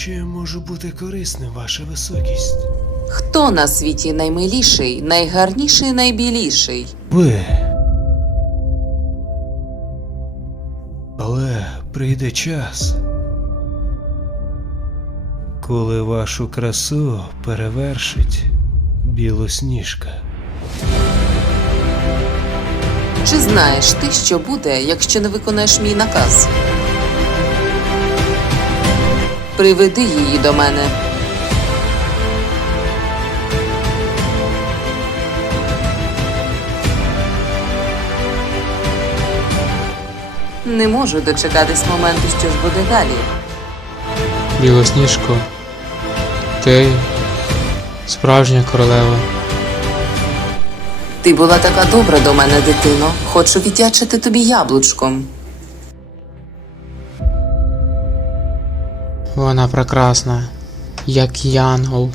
Чи я можу бути корисним, ваша високість? Хто на світі наймиліший, найгарніший, найбіліший? Ви. Але прийде час, коли вашу красу перевершить білосніжка. Чи знаєш ти, що буде, якщо не виконаєш мій наказ? Приведи її до мене. Не можу дочекатись моменту, що ж буде далі. Білосніжко, ти справжня королева. Ти була така добра до мене, дитино. Хочу віддячити тобі яблучком. Вона прекрасна, як янгол.